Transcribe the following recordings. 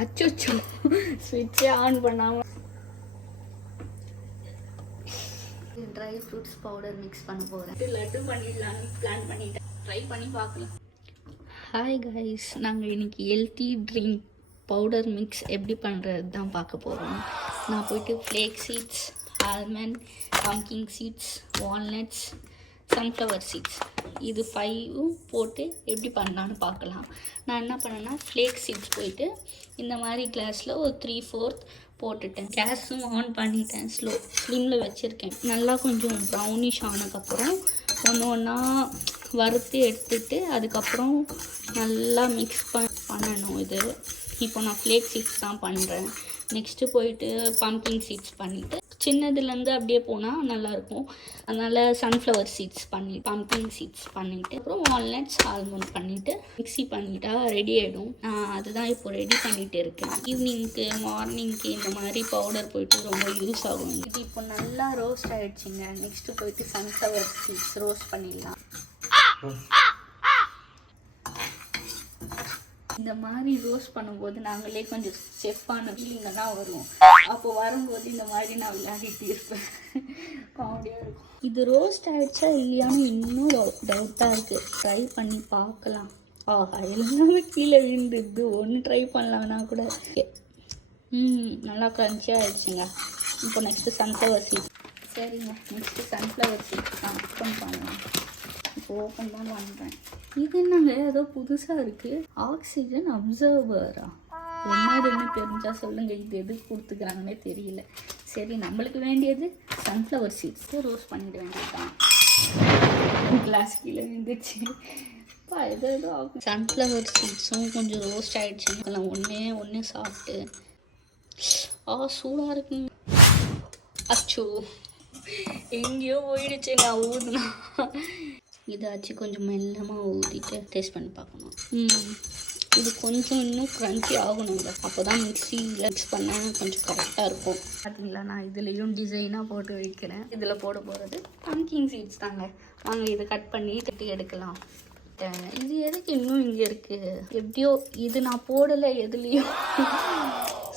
அச்சோ ஸ்விட்சே ஆன் பண்ணாமல் dry fruits powder mix பண்ண போகிறேன். லட்டு பண்ணிடலான்னு பிளான் பண்ணிட்டேன். ட்ரை பண்ணி பார்க்கலாம். ஹாய் கைஸ், நாங்கள் இன்றைக்கி ஹெல்த்தி ட்ரிங்க் பவுடர் மிக்ஸ் எப்படி பண்ணுறது தான் பார்க்க போகிறோம். நான் போய்ட்டு flax seeds, almond, pumpkin seeds, walnuts, sunflower seeds இது 5ம் போட்டு எப்படி பண்ணலான்னு பார்க்கலாம். நான் என்ன பண்ணேன்னா ஃப்ளேக் சீட்ஸ் போயிட்டு இந்த மாதிரி கிளாஸில் ஒரு 3/4 போட்டுட்டேன். கேஸும் ஆன் பண்ணிட்டேன். ஸ்லிம்மில் வச்சுருக்கேன். நல்லா கொஞ்சம் ப்ரௌனிஷ் ஆனதுக்கப்புறம் ஒன்று ஒன்றா வறுத்து எடுத்துட்டு அதுக்கப்புறம் நல்லா மிக்ஸ் பண்ணணும். இது இப்போ நான் ஃப்ளேக் சீட்ஸ் தான் பண்ணுறேன். நெக்ஸ்ட்டு போயிட்டு பம்கின் சீட்ஸ் பண்ணிவிட்டு சின்னதுலேருந்து அப்படியே போனால் நல்லாயிருக்கும். அதனால் சன்ஃப்ளவர் சீட்ஸ் பம்கின் சீட்ஸ் பண்ணிவிட்டு அப்புறம் வால்நட்ஸ், ஆல்மண்ட் பண்ணிவிட்டு மிக்ஸி பண்ணிட்டா ரெடி ஆகிடும். நான் அதுதான் இப்போ ரெடி பண்ணிகிட்டு இருக்கேன். ஈவினிங்க்கு மார்னிங்க்கு இந்த மாதிரி பவுடர் போயிட்டு ரொம்ப யூஸ் ஆகும். இது இப்போ நல்லா ரோஸ்ட் ஆகிடுச்சிங்க. நெக்ஸ்ட்டு போயிட்டு சன்ஃப்ளவர் சீட்ஸ் ரோஸ்ட் பண்ணிடலாம். இந்த மாதிரி ரோஸ்ட் பண்ணும்போது நாங்களே கொஞ்சம் செஃப்பான ஃபீலிங்க தான் வரும். அப்போ வரும்போது இந்த மாதிரி நான் விளையாடிட்டு இருப்பேன். காமெடியாக இருக்கும். இது ரோஸ்ட் ஆகிடுச்சா இல்லையான்னு இன்னும் டவுட்டாக இருக்குது. ட்ரை பண்ணி பார்க்கலாம். ஆஹா, எல்லாமே கீழே விழுந்துடுது. ஒன்று ட்ரை பண்ணலாம்னா கூட நல்லா க்ரன்ச்சியாக ஆகிடுச்சுங்க. இப்போ நெக்ஸ்ட்டு சன்ஃப்ளவர் சீட்ஸ். சரிங்க, நெக்ஸ்ட்டு சன்ஃப்ளவர் சீட்ஸ் தான் ஓப்பன் பண்ணலாம். இப்போ ஓப்பன் தான் பண்ணுறேன். இது என்னங்க ஏதோ புதுசாக இருக்குது. ஆக்சிஜன் அப்சர்வரா என்னதுன்னு தெரிஞ்சால் சொல்லுங்கள். இது எதுக்கு கொடுத்துக்கிறாங்கன்னே தெரியல. சரி, நம்மளுக்கு வேண்டியது சன்ஃப்ளவர் சீட்ஸ் ரோஸ்ட் பண்ணிட வேண்டியதுதான். கிளாஸ் கீழே இருந்துச்சு. ஏதோ சன்ஃப்ளவர் சீட்ஸும் கொஞ்சம் ரோஸ்ட் ஆகிடுச்சுன்னு ஒன்றே சாப்பிட்டு சூடாக இருக்குங்க. அச்சோ, எங்கேயோ போயிடுச்சு நான் ஊதுனா. இதாச்சும் கொஞ்சம் மெல்லமாக ஊற்றிட்டு டேஸ்ட் பண்ணி பார்க்கணும். இது கொஞ்சம் இன்னும் க்ரன்ச்சி ஆகணுங்க. அப்போ தான் மிக்ஸியில் மிக்ஸ் பண்ணால் கொஞ்சம் கரெக்டாக இருக்கும். பார்த்தீங்களா, நான் இதுலேயும் டிசைனாக போட்டு வைக்கிறேன். இதில் போட போகிறது பம்கின் சீட்ஸ் தாங்க. வாங்க இதை கட் பண்ணி தட்டி எடுக்கலாம். இது எதுக்கு இன்னும் இங்கே இருக்குது? எப்படியோ இது நான் போடலை எதுலேயும்.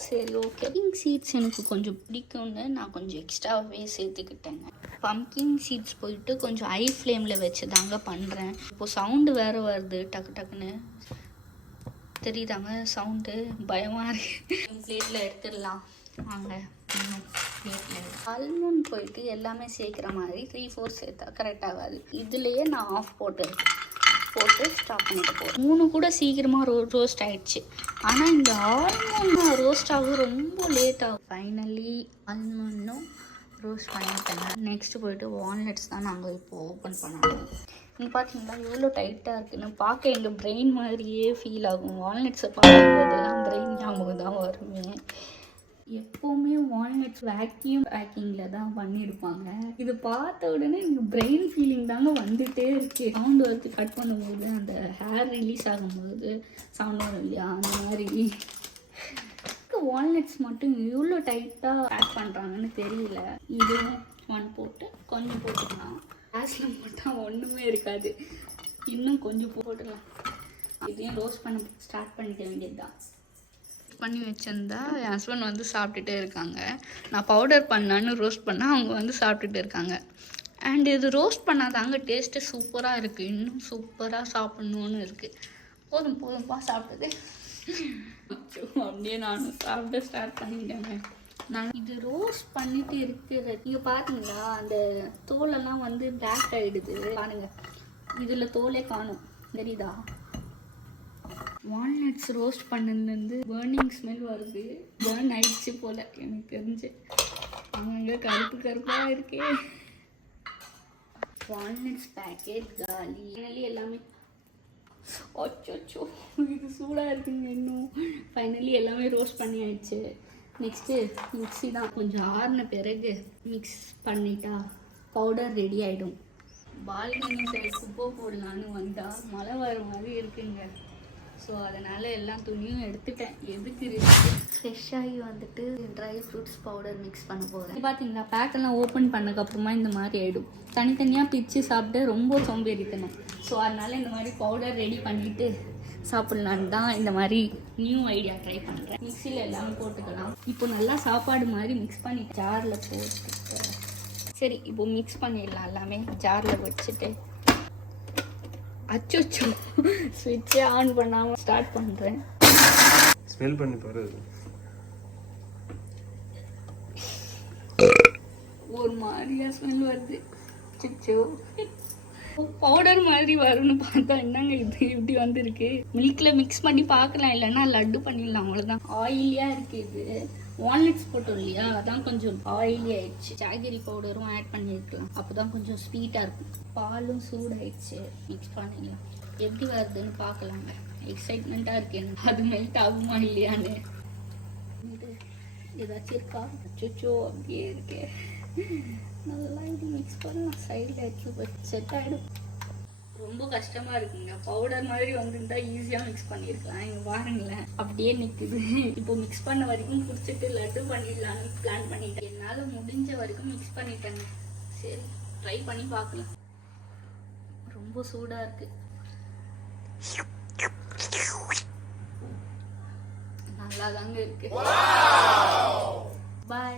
சரி, ஓகே. பம்கின் சீட்ஸ் எனக்கு கொஞ்சம் பிடிக்கும்னு நான் கொஞ்சம் எக்ஸ்ட்ராவே சேர்த்துக்கிட்டேங்க. பம்கின் சீட்ஸ் போயிட்டு கொஞ்சம் ஹை ஃப்ளேமில் வச்சு தாங்க பண்ணுறேன். இப்போது சவுண்டு வேறு வருது டக்கு டக்குன்னு. தெரியுதாங்க சவுண்டு? பயமாக இருக்கு. பிளேட்டில் எடுத்துடலாம் வாங்க. பிளேட்டில் ஆல்மண்ட் போயிட்டு எல்லாமே சேர்க்குற மாதிரி 3/4 சேர்த்தா கரெக்ட் ஆகாது. இதுலேயே நான் ஆஃப் போட்டு ஸ்டாப் பண்ணிட்டு போகிறேன். 3 கூட சீக்கிரமாக ரோஸ்ட் ஆகிடுச்சு. ஆனால் இந்த ஆல்மண்ட் ரோஸ்ட் ஆக ரொம்ப லேட் ஆகும். ஃபைனலி ஆல்மண்டும் ரோஸ்ட் பண்ணிட்டேங்க. நெக்ஸ்ட்டு போயிட்டு வால்நட்ஸ் தான் நாங்கள் இப்போது ஓப்பன் பண்ணணும். நீங்கள் பார்த்தீங்களா எவ்வளோ டைட்டாக இருக்குன்னு? பார்க்க எங்கள் பிரெயின் மாதிரியே ஃபீல் ஆகும். வால்நட்ஸை பார்க்கும்போதெல்லாம் பிரெயின் ஞாபகம் தான் வருமே. எப்போவுமே வால்நட்ஸ் வேக்யூம் பேக்கிங்கில் தான் பண்ணியிருப்பாங்க. இது பார்த்த உடனே எனக்கு பிரெயின் ஃபீலிங் தாங்க வந்துகிட்டே இருக்கு. சவுண்டு வரைக்கும் கட் பண்ணும்போது அந்த ஹேர் ரிலீஸ் ஆகும்போது சவுண்ட் வரும் இல்லையா, அந்த மாதிரி. வால்நட்ஸ் மட்டும் இவ்வளோ டைட்டாக பேக் பண்ணுறாங்கன்னு தெரியல. இது 1 போட்டு கொஞ்சம் போட்டுக்கலாம். கேஸில் போட்டால் ஒன்றுமே இருக்காது. இன்னும் கொஞ்சம் போட்டுக்கலாம். இதையும் ரோஸ்ட் பண்ண ஸ்டார்ட் பண்ணிக்க வேண்டியது தான். பண்ணி வச்சிருந்தா என் ஹஸ்பண்ட் வந்து சாப்பிட்டுட்டே இருக்காங்க. நான் பவுடர் பண்ணான்னு ரோஸ்ட் பண்ணால் அவங்க வந்து சாப்பிட்டுட்டு இருக்காங்க. அண்ட் இது ரோஸ்ட் பண்ணாதாங்க டேஸ்ட்டு சூப்பராக இருக்குது. இன்னும் சூப்பராக சாப்பிட்ணுன்னு இருக்குது. போதும்பா சாப்பிட்டது. அப்படியே நானும் சாப்பிட ஸ்டார்ட் பண்ணிட்டேங்க. நான் இது ரோஸ்ட் பண்ணிட்டு இருக்கிறது நீங்கள் பார்த்தீங்களா, அந்த தோலெல்லாம் வந்து பிளாக் ஆகிடுது பாருங்கள். இதில் தோலே காணும், தெரியுதா? வால்நட்ஸ் ரோஸ்ட் பண்ணதுலேருந்து பேர்னிங் ஸ்மெல் வருது. பேர்ன் ஆயிடுச்சு போல் எனக்கு தெரிஞ்சு. அவங்க கருப்பாக இருக்கே. வால்நட்ஸ் பேக்கெட் காலி. எல்லாமே அச்சோ இது சூடாக இருக்குங்க. இன்னும் ஃபைனலி எல்லாமே ரோஸ்ட் பண்ணி ஆயிடுச்சு. நெக்ஸ்ட்டு மிக்ஸி தான். கொஞ்சம் ஆறின பிறகு மிக்ஸ் பண்ணிட்டா பவுடர் ரெடி ஆகிடும். பால்கனி சைடு குப்பை போடலான்னு வந்தால் மழை வர மாதிரி இருக்குங்க. ஸோ அதனால் எல்லா துணியும் எடுத்துட்டேன். எதுக்கு இருக்குது? ஃப்ரெஷ்ஷாகி வந்துட்டு ட்ரை ஃப்ரூட்ஸ் பவுடர் மிக்ஸ் பண்ண போகிறேன். பார்த்தீங்களா, பேக்கெல்லாம் ஓப்பன் பண்ணக்கப்புறமா இந்த மாதிரி ஆகிடும். தனித்தனியாக பிச்சு சாப்பிட்டு ரொம்ப சோம்பேறித்தனம். ஸோ அதனால் இந்த மாதிரி பவுடர் ரெடி பண்ணிவிட்டு சாப்பிட்லான்னு தான் இந்த மாதிரி நியூ ஐடியா ட்ரை பண்ணுறேன். மிக்சியில் எல்லாமே போட்டுக்கலாம். இப்போ நல்லா சாப்பாடு மாதிரி மிக்ஸ் பண்ணி ஜாரில் போட்டு சரி இப்போ மிக்ஸ் பண்ணிடலாம். எல்லாமே ஜாரில் வச்சுட்டு அச்சோ ஸ்விட்சே ஆன் பண்ணாமல் ஸ்டார்ட் பண்ணுறேன். ஸ்மெல் பண்ணி பாரு. ஒரு மாதிரியா ஸ்மெல் வருது. அச்சோ பவுடர் மாதிரி வரும்னு பார்த்தா என்னங்க இது இப்படி வந்திருக்கு. மில்கில் மிக்ஸ் பண்ணி பார்க்கலாம், இல்லைன்னா லட்டு பண்ணிடலாம், அவ்வளோதான். ஆயிலியாக இருக்குது. இது வால்நட்ஸ் போட்டோம் இல்லையா, அதான் கொஞ்சம் ஆயிலி ஆயிடுச்சு. ஜாகரி பவுடரும் ஆட் பண்ணியிருக்கலாம், அப்போ தான் கொஞ்சம் ஸ்வீட்டாக இருக்கும். பாலும் சூடாயிடுச்சு, மிக்ஸ் பண்ணிடலாம். எப்படி வருதுன்னு பார்க்கலாங்க. எக்ஸைட்மெண்ட்டாக இருக்கேன், அது மெல்ட் ஆகுமா இல்லையான்னு. இது ஏதாச்சும் இருக்கா? அச்சோ அப்படியே இருக்கே. நல்லா இது மிக்ஸ் பண்ணலாம். சைடில் எடுத்து செட் ஆகிடும். ரொம்ப கஷ்டமாக இருக்குங்க. பவுடர் மாதிரி வந்துருந்தா ஈஸியாக மிக்ஸ் பண்ணியிருக்கலாம். இங்கே பாருங்களேன் அப்படியே நிற்குது. இப்போ மிக்ஸ் பண்ண வரைக்கும் பிடிச்சிட்டு லட்டு பண்ணிடலான்னு பிளான் பண்ணிட்டேன். என்னால் முடிஞ்ச வரைக்கும் மிக்ஸ் பண்ணிட்டேங்க. சரி ட்ரை பண்ணி பார்க்கலாம். ரொம்ப சூடாக இருக்குது. நல்லா தாங்க இருக்கு. பாய்.